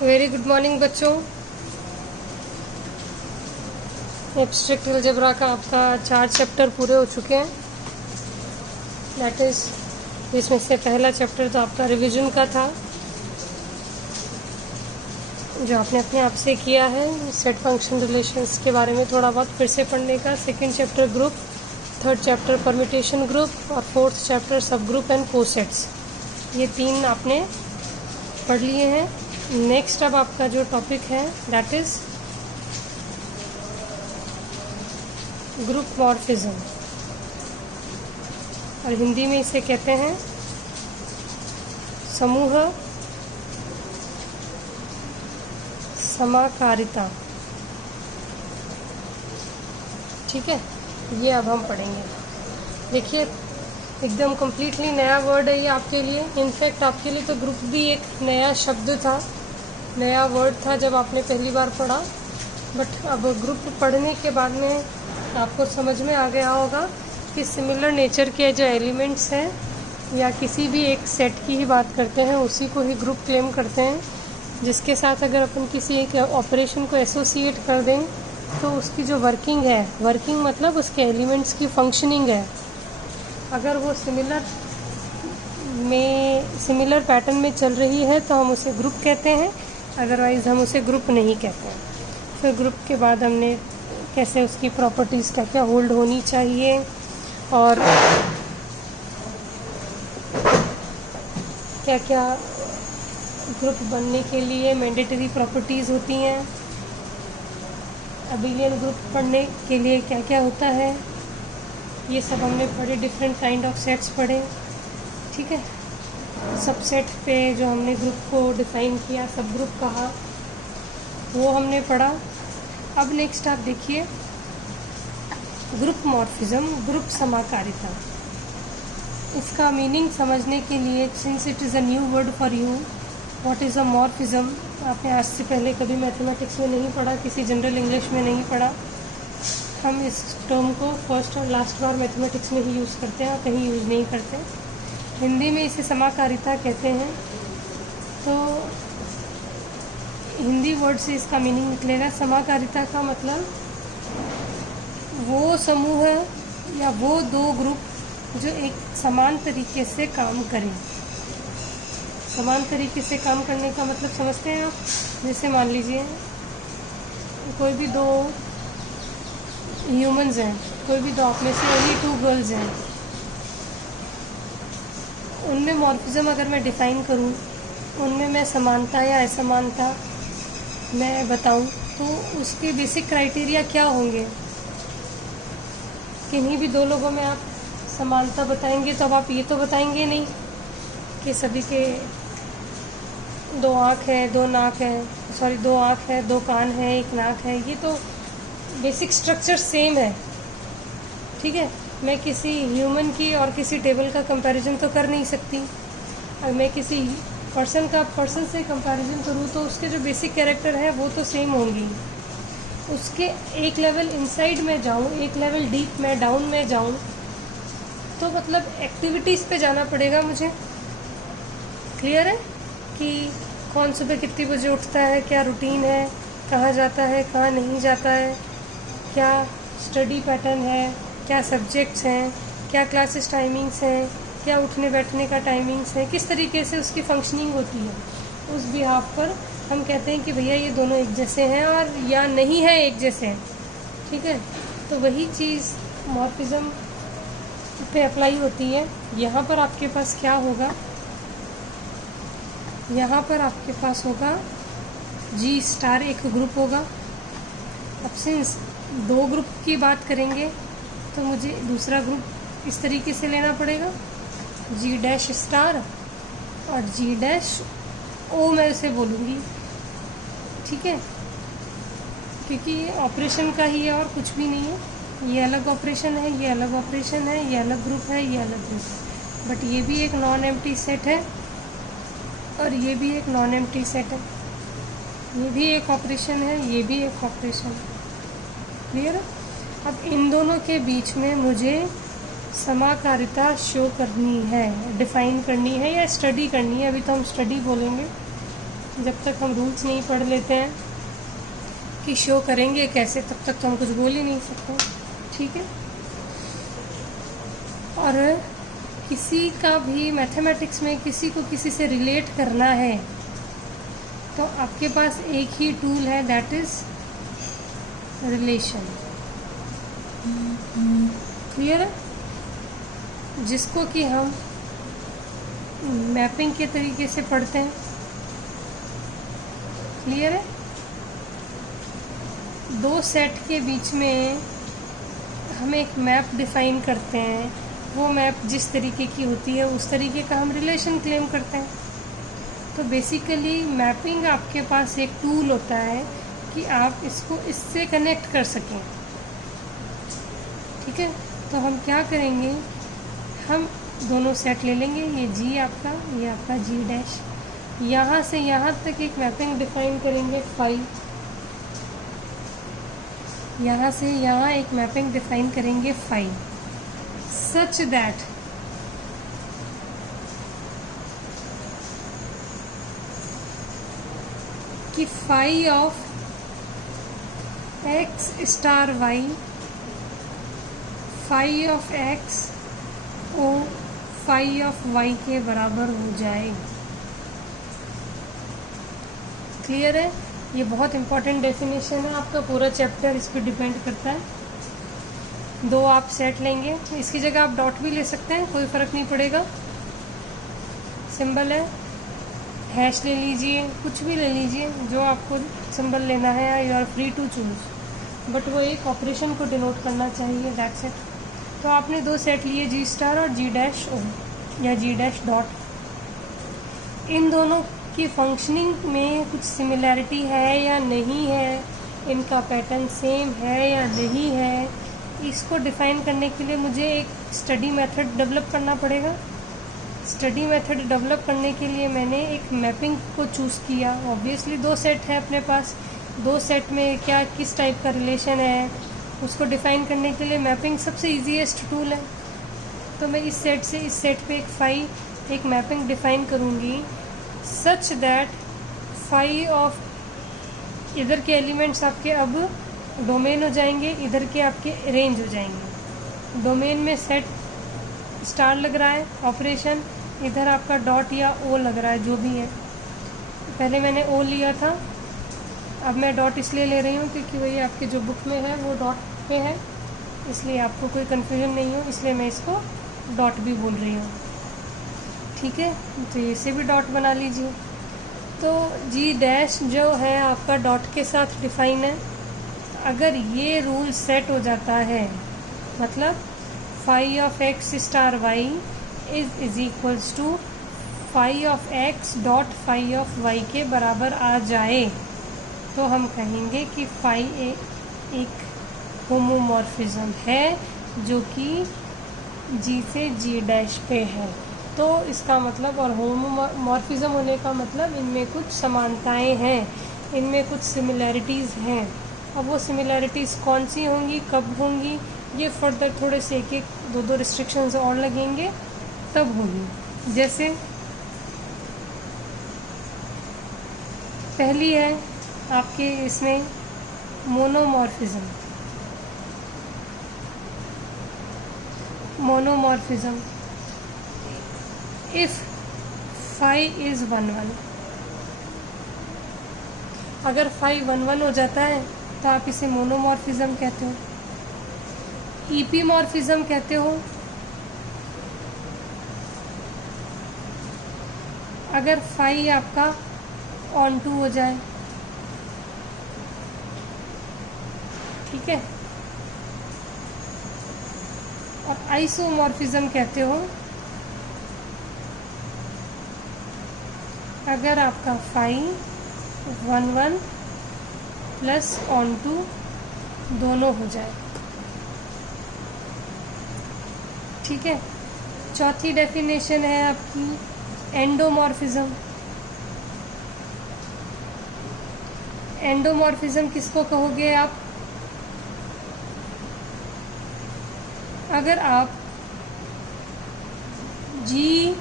Very good morning बच्चों। Abstract algebra का आपका 4 चैप्टर पूरे हो चुके हैं। दैट इज़ इसमें से पहला चैप्टर तो आपका रिवीजन का था, जो आपने अपने आप से किया है। सेट फंक्शन रिलेशंस के बारे में थोड़ा बहुत फिर से पढ़ने का। Second chapter group, third chapter permutation group और फोर्थ चैप्टर सब ग्रुप एंड कोसेट्स। ये 3 आपने पढ़ लिए हैं। नेक्स्ट अब आपका जो टॉपिक है दैट इज़ ग्रुप मॉर्फिज्म, और हिंदी में इसे कहते हैं समूह समाकारिता। ठीक है, ये अब हम पढ़ेंगे। देखिए, एकदम कम्प्लीटली नया वर्ड है ये आपके लिए। इनफैक्ट आपके लिए तो ग्रुप भी एक नया शब्द था, नया वर्ड था जब आपने पहली बार पढ़ा। बट अब ग्रुप पढ़ने के बाद में आपको समझ में आ गया होगा कि सिमिलर नेचर के जो एलिमेंट्स हैं या किसी भी एक सेट की ही बात करते हैं, उसी को ही ग्रुप क्लेम करते हैं, जिसके साथ अगर अपन किसी एक ऑपरेशन को एसोसिएट कर दें तो उसकी जो वर्किंग है, वर्किंग मतलब उसके एलिमेंट्स की फंक्शनिंग है, अगर वो सिमिलर पैटर्न में चल रही है तो हम उसे ग्रुप कहते हैं, अदरवाइज़ हम उसे ग्रुप नहीं कहते हैं। फिर ग्रुप के बाद हमने कैसे उसकी प्रॉपर्टीज़ क्या क्या होल्ड होनी चाहिए और क्या क्या ग्रुप बनने के लिए मैंडेटरी प्रॉपर्टीज़ होती हैं, अबिलियन ग्रुप पढ़ने के लिए क्या क्या होता है, ये सब हमने पढ़े। डिफरेंट काइंड ऑफ सेट्स पढ़े। ठीक है, सबसेट पे जो हमने ग्रुप को डिफ़ाइन किया, सब ग्रुप कहा, वो हमने पढ़ा। अब नेक्स्ट आप देखिए ग्रुप मॉर्फिज्म, ग्रुप समाकारिता। इसका मीनिंग समझने के लिए, since it is a new word for you, what is a morphism, आपने आज से पहले कभी मैथमेटिक्स में नहीं पढ़ा, किसी जनरल इंग्लिश में नहीं पढ़ा। हम इस टर्म को फर्स्ट और लास्ट बार मैथमेटिक्स में ही यूज़ करते हैं और कहीं यूज़ नहीं करते। हिंदी में इसे समाकारिता कहते हैं। तो हिंदी वर्ड से इसका मीनिंग निकलेगा, समाकारिता का मतलब वो समूह या वो 2 ग्रुप जो एक समान तरीके से काम करें। समान तरीके से काम करने का मतलब समझते हैं आप? जैसे मान लीजिए कोई भी 2 ह्यूमंस हैं, कोई भी 2 आप में से ओनली 2 गर्ल्स हैं, उनमें मॉर्फिज्म अगर मैं डिफ़ाइन करूं, उनमें मैं समानता या असमानता मैं बताऊं, तो उसके बेसिक क्राइटेरिया क्या होंगे? किन्हीं भी 2 लोगों में आप समानता बताएंगे तो अब आप ये तो बताएंगे नहीं कि सभी के 2 आँख है, 2 नाक है, 2 आँख है, 2 कान है, 1 नाक है। ये तो बेसिक स्ट्रक्चर सेम है। ठीक है, मैं किसी ह्यूमन की और किसी टेबल का कंपैरिजन तो कर नहीं सकती। अगर मैं किसी पर्सन से कंपैरिजन करूँ तो उसके जो बेसिक कैरेक्टर है वो तो सेम होंगी। उसके एक लेवल इनसाइड में जाऊँ, एक लेवल डीप में डाउन में जाऊँ, तो मतलब एक्टिविटीज़ पे जाना पड़ेगा मुझे। क्लियर है कि कौन सुबह कितनी बजे उठता है, क्या रूटीन है, कहाँ जाता है, कहाँ नहीं जाता है, क्या स्टडी पैटर्न है, क्या सब्जेक्ट्स हैं, क्या क्लासेस टाइमिंग्स हैं, क्या उठने बैठने का टाइमिंग्स है, किस तरीके से उसकी फंक्शनिंग होती है। उस बिहाफ पर हम कहते हैं कि भैया ये दोनों एक जैसे हैं और या नहीं है एक जैसे। ठीक है, तो वही चीज़ मॉर्फिज्म पे अप्लाई होती है। यहाँ पर आपके पास क्या होगा? यहाँ पर आपके पास होगा G* एक ग्रुप होगा। अब सिंस 2 ग्रुप की बात करेंगे तो मुझे दूसरा ग्रुप इस तरीके से लेना पड़ेगा, G' और G' मैं उसे बोलूँगी। ठीक है, क्योंकि ये ऑपरेशन का ही है और कुछ भी नहीं है। ये अलग ऑपरेशन है, ये अलग ऑपरेशन है, ये अलग ग्रुप है, ये अलग ग्रुप है। बट ये भी एक नॉन एम्प्टी सेट है और ये भी एक नॉन एम्प्टी सेट है। ये भी एक ऑपरेशन है, ये भी एक ऑपरेशन है। क्लियर है? अब इन दोनों के बीच में मुझे समाकारिता शो करनी है, डिफ़ाइन करनी है या स्टडी करनी है। अभी तो हम स्टडी बोलेंगे, जब तक हम रूल्स नहीं पढ़ लेते हैं कि शो करेंगे कैसे, तब तक तो हम कुछ बोल ही नहीं सकते, ठीक है। और किसी का भी मैथमेटिक्स में किसी को किसी से रिलेट करना है तो आपके पास एक ही टूल है, दैट इज़ रिलेशन। क्लियर है? जिसको कि हम मैपिंग के तरीके से पढ़ते हैं। क्लियर है? दो सेट के बीच में हम एक मैप डिफाइन करते हैं, वो मैप जिस तरीके की होती है उस तरीके का हम रिलेशन क्लेम करते हैं। तो बेसिकली मैपिंग आपके पास एक टूल होता है कि आप इसको इससे कनेक्ट कर सकें, ठीक है। तो हम क्या करेंगे, हम दोनों सेट ले लेंगे, ये जी आपका, ये आपका जी डैश, यहाँ से यहाँ तक एक मैपिंग डिफाइन करेंगे फाई, यहाँ से यहाँ एक मैपिंग डिफाइन करेंगे फाई, सच दैट कि phi of x star y, phi of x o phi of y के बराबर हो जाए। क्लियर है? ये बहुत इंपॉर्टेंट डेफिनेशन है, आपका पूरा चैप्टर इस पर डिपेंड करता है। दो आप सेट लेंगे, इसकी जगह आप डॉट भी ले सकते हैं, कोई फ़र्क नहीं पड़ेगा। सिंबल है, हैश ले लीजिए, कुछ भी ले लीजिए, जो आपको सिंबल लेना है, you are free to choose, but वो एक ऑपरेशन को डिनोट करना चाहिए, दैट्स इट। तो आपने दो सेट लिए, जी स्टार और जी डैश ओ या जी डैश डॉट। इन दोनों की फंक्शनिंग में कुछ सिमिलैरिटी है या नहीं है, इनका पैटर्न सेम है या नहीं है, इसको डिफ़ाइन करने के लिए मुझे एक स्टडी मेथड डेवलप करना पड़ेगा। स्टडी मेथड डेवलप करने के लिए मैंने एक मैपिंग को चूज़ किया। ऑब्वियसली दो सेट है अपने पास, दो सेट में क्या किस टाइप का रिलेशन है उसको डिफ़ाइन करने के लिए मैपिंग सबसे ईजीएस्ट टूल है। तो मैं इस सेट से इस सेट पे एक मैपिंग डिफ़ाइन करूँगी सच दैट फाई ऑफ, इधर के एलिमेंट्स आपके अब डोमेन हो जाएंगे, इधर के आपके रेंज हो जाएंगे। डोमेन में सेट स्टार लग रहा है ऑपरेशन, इधर आपका डॉट या ओ लग रहा है, जो भी है। पहले मैंने ओ लिया था, अब मैं डॉट इसलिए ले रही हूँ क्योंकि वही आपके जो बुक में है वो डॉट पे है, इसलिए आपको कोई कन्फ्यूजन नहीं हो, इसलिए मैं इसको डॉट भी बोल रही हूँ, ठीक है। तो इसे भी डॉट बना लीजिए। तो जी डैश जो है आपका डॉट के साथ डिफाइन है। अगर ये रूल सेट हो जाता है, मतलब phi of x star y is equals to phi of x dot phi of y के बराबर आ जाए, तो हम कहेंगे कि फाई एक होमोमॉर्फिज्म है जो कि जी से जी डैश पे है। तो इसका मतलब, और होमोमॉर्फिज्म होने का मतलब इनमें कुछ समानताएं हैं, इनमें कुछ सिमिलैरिटीज़ हैं। अब वो सिमिलैरिटीज़ कौन सी होंगी, कब होंगी, ये फर्दर थोड़े से एक दो रिस्ट्रिक्शंस और लगेंगे तब होगी। जैसे पहली है आपके इसमें मोनोमॉर्फिज्म। इफ़ फाई इज़ 1 1, अगर फाई 1 1 हो जाता है तो आप इसे मोनोमॉर्फिज्म कहते हो। ईपीमॉर्फिज्म कहते हो अगर फाई आपका ऑन टू हो जाए, ठीक है। और आइसोमॉर्फिज्म कहते हो अगर आपका फाई 1 1 प्लस ऑन टू दोनों हो जाए, ठीक है। चौथी डेफिनेशन है आपकी एंडोमॉर्फिज्म। एंडोमॉर्फिज्म किसको कहोगे आप, अगर आप जी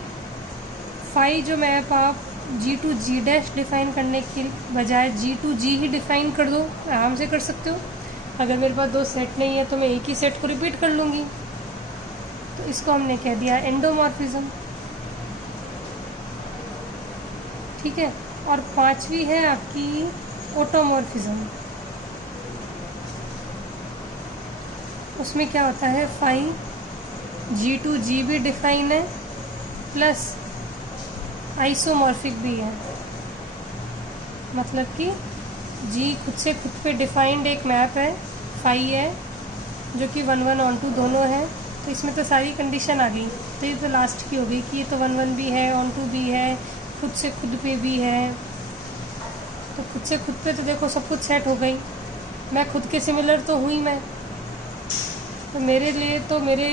फाई जो मैप आप जी टू जी डैश डिफाइन करने के बजाय जी टू जी ही डिफाइन कर दो, आराम से कर सकते हो। अगर मेरे पास दो सेट नहीं है तो मैं एक ही सेट को रिपीट कर लूँगी। तो इसको हमने कह दिया एंडोमॉर्फिज्म, ठीक है। और पांचवी है आपकी ऑटोमॉर्फिज्म। उसमें क्या होता है, फाई जी टू जी भी डिफाइन है प्लस आइसोमॉर्फिक भी है। मतलब कि जी खुद से खुद पे डिफाइंड एक मैप है, फाई है, जो कि 1 1 ऑन टू दोनों है। तो इसमें तो सारी कंडीशन आ गई। तो ये तो लास्ट की हो गई कि ये तो 1 1 भी है, ऑन टू भी है, खुद से खुद पे भी है। तो खुद से खुद पे तो देखो सब कुछ सेट हो गई। मैं खुद के सिमिलर तो हुई मैं, तो मेरे लिए तो मेरे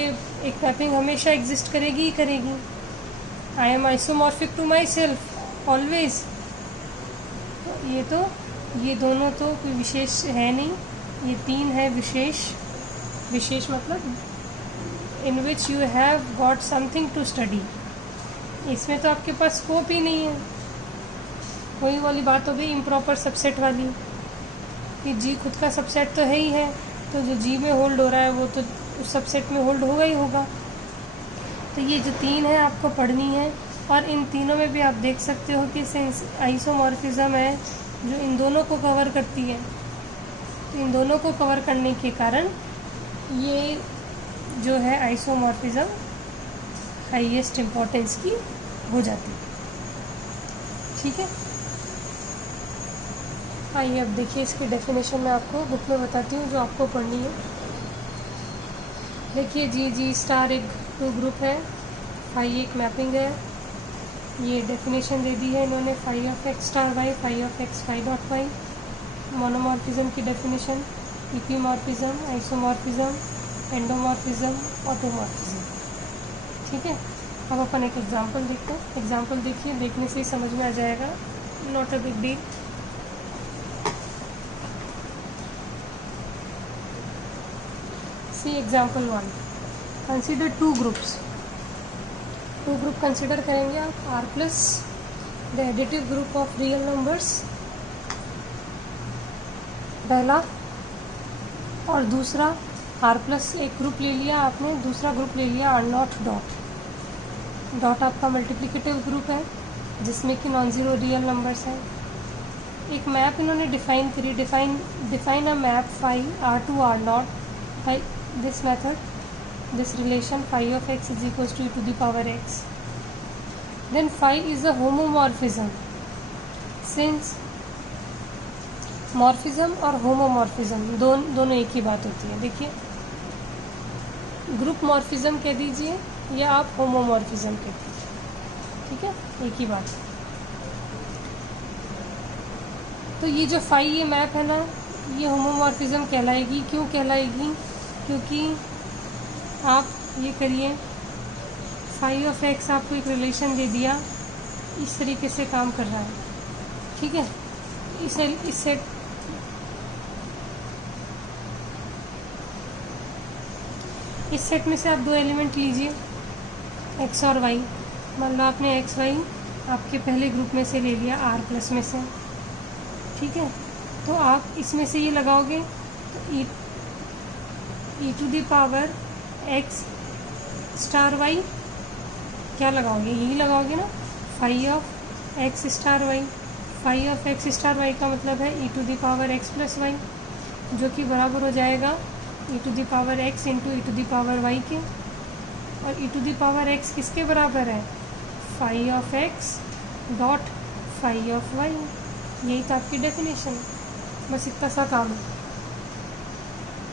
एक मैपिंग हमेशा एग्जिस्ट करेगी ही करेगी। I am isomorphic to myself always. तो ये दोनों तो कोई विशेष है नहीं, ये तीन है विशेष। विशेष मतलब in which you have got something to study. इसमें तो आपके पास स्कोप ही नहीं है। वही वाली बात हो गई इम्प्रॉपर सबसेट वाली, कि जी खुद का सबसेट तो है ही है, तो जो जी में होल्ड हो रहा है वो तो उस सबसेट में होल्ड होगा ही होगा। तो ये जो तीन है आपको पढ़नी है। और इन तीनों में भी आप देख सकते हो कि आइसोमॉर्फिज्म है जो इन दोनों को कवर करती है। तो इन दोनों को कवर करने के कारण ये जो है आइसोमॉर्फिज्म हाईएस्ट इम्पोर्टेंस की हो जाती है, ठीक है। आइए अब देखिए इसकी डेफिनेशन मैं आपको बुक में बताती हूँ जो आपको पढ़नी है। देखिए जी स्टार एक ग्रुप है, फाई एक मैपिंग है। ये डेफिनेशन दे दी है इन्होंने, phi of x star y, phi of x phi dot y. Monomorphism की definition, epimorphism, isomorphism, endomorphism, automorphism, ठीक है। अब अपन एक एग्जांपल देखते हैं। एग्जांपल देखिए, देखने से ही समझ में आ जाएगा, not a big deal. See example 1, consider two groups. Two group consider करेंगे आप, R plus the additive group of real numbers पहला, और दूसरा आर प्लस एक ग्रुप ले लिया आपने, दूसरा ग्रुप ले लिया आर नॉट डॉट। डॉट आपका मल्टीप्लिकेटिव ग्रुप है जिसमें कि नॉन ज़ीरो रियल नंबर्स हैं। एक मैप इन्होंने डिफाइन करी, define a map phi R to R not by this method, this relation phi of x is equals to e to the power x. Then phi is a homomorphism. Since morphism और homomorphism दोनों एक ही बात होती है। देखिए, group morphism कह दीजिए या आप होमोमॉर्फिज्म कह दीजिए, ठीक है, एक ही बात। तो ये जो फाई ये मैप है ना, ये होमोमॉर्फिज्म कहलाएगी। क्यों कहलाएगी? क्योंकि आप ये करिए, फाई ऑफ एक्स आपको एक रिलेशन दे दिया, इस तरीके से काम कर रहा है, ठीक है। इस सेट में से आप दो एलिमेंट लीजिए, एक्स और वाई। मान लो आपने एक्स वाई आपके पहले ग्रुप में से ले लिया, आर प्लस में से, ठीक है। तो आप इसमें से ये लगाओगे तो e to the power x star y, क्या लगाओगे? यही लगाओगे ना, phi of x star y. Phi of x star y का मतलब है e to the power x plus y, जो कि बराबर हो जाएगा e to the power x into e to the power y के। और e to the power x किसके बराबर है? Phi of x dot phi of y. यही तो आपकी डेफिनेशन, बस इतना सा काम है।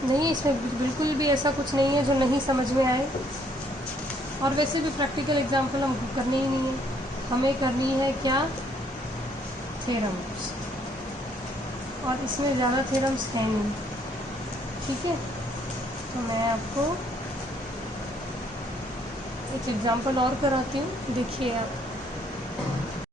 नहीं, इसमें बिल्कुल भी ऐसा कुछ नहीं है जो नहीं समझ में आए। और वैसे भी प्रैक्टिकल एग्जाम्पल हमको करनी ही नहीं है, हमें करनी है क्या? थ्योरम्स। और इसमें ज़्यादा थ्योरम्स हैं नहीं, ठीक है। तो मैं आपको एक एग्जाम्पल और कराती हूँ, देखिए आप।